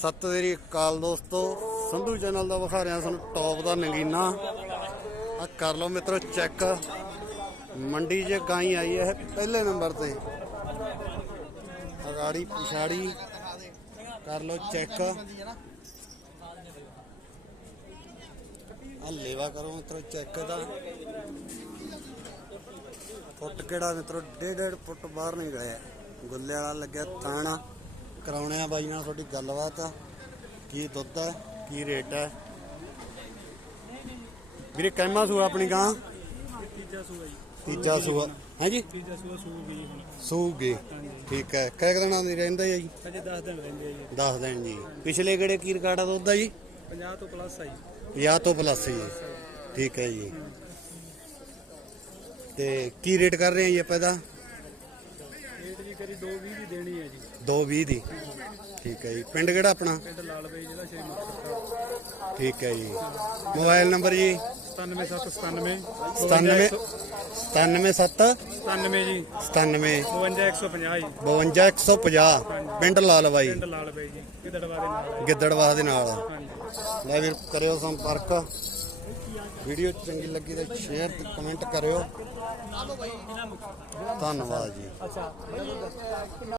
ਸਤਿ ਸ੍ਰੀ ਅਕਾਲ ਦੋਸਤੋ, ਸੰਧੂ ਚੈਨਲ ਦਾ ਵਿਖਾ ਰਿਹਾ ਤੁਹਾਨੂੰ ਟੌਪ ਦਾ ਨਗੀਨਾ। ਆ ਕਰ ਲਓ ਮਿੱਤਰੋ ਚੈੱਕ ਮੰਡੀ 'ਚ ਗਾਈ ਆਈ ਹੈ ਪਹਿਲੇ ਨੰਬਰ ਤੇ। ਅਗਾੜੀ ਪਿਛਾੜੀ ਕਰ ਲਓ ਚੈੱਕ ਆ ਲੇਵਾ ਕਰੋ ਮਿੱਤਰੋ ਚੈੱਕ ਦਾ। ਫੁੱਟ ਕਿਹੜਾ ਮਿੱਤਰੋ ਡੇਢ ਡੇਢ ਫੁੱਟ ਬਾਹਰ ਨਹੀਂ ਗਿਆ ਗੁੱਲੇ ਵਾਲਾ ਲੱਗਿਆ ਤਾਣਾ ਕਰਾਉਣੇ ਆ ਬਾਈ ਨਾਲ ਤੁਹਾਡੀ ਗੱਲਬਾਤ ਕੀ ਦੁੱਧ ਹੈ ਕੀ ਰੇਟ ਹੈ ਵੀਰੇ ਕਹਿਮਾ ਸੂ ਆਪਣੀ ਗਾਂ? ਤੀਜਾ ਸੂਆ ਜੀ। ਤੀਜਾ ਸੂਆ। ਹੈ ਜੀ? ਤੀਜਾ ਸੂਆ ਹੁਣ। ਸੂਗੀ। ਠੀਕ ਹੈ ਕਈ ਕੁ ਦਿਨਾਂ ਦੀ ਰਹਿੰਦਾ ਹੈ ਜੀ? ਅਜੇ 10 ਦਿਨ ਰਹਿੰਦੇ ਆ ਜੀ। ਪਿਛਲੇ ਕਿਹੜੇ ਕੀ ਰਿਕਾਰਡ ਆ ਦੁੱਧ ਦਾ ਜੀ? 50 ਤੋਂ ਪਲੱਸ ਆ ਜੀ। 50 ਤੋਂ ਪਲੱਸ ਜੀ। ਠੀਕ ਹੈ ਜੀ। ਤੇ ਕੀ ਰੇਟ ਕਰ ਰਹੇ ਆ ਜੀ ਆਪਾਂ ਇਹਦਾ? ਕਰੀ 220 ਦੀ ਦੇਣੀ ਹੈ ਜੀ। 220 ਦੀ। ਠੀਕ ਹੈ ਜੀ। ਪਿੰਡ ਕਿਹੜਾ ਆਪਣਾ? ਪਿੰਡ ਲਾਲ ਬਈ ਜ਼ਿਲ੍ਹਾ ਸ਼੍ਰੀ ਮੁਕਤਸਰ। ਠੀਕ ਹੈ ਜੀ। ਮੋਬਾਈਲ ਨੰਬਰ ਜੀ? 97797 97 977 97 ਜੀ। 97 52150 ਜੀ। 52150 ਪਿੰਡ ਲਾਲਵਾਈ ਪਿੰਡ ਲਾਲ ਬਈ ਜੀ ਕਿਦੜਵਾ ਦੇ ਨਾਲ। ਦੇ ਹਾਂਜੀ। ਲੈ ਵੀਰ ਕਰਿਓ ਸੰਪਰਕ। ਵੀਡੀਓ ਚੰਗੀ ਲੱਗੀ ਤਾਂ ਸ਼ੇਅਰ ਤੇ ਕਮੈਂਟ ਕਰਿਓ। ਧੰਨਵਾਦ ਜੀ।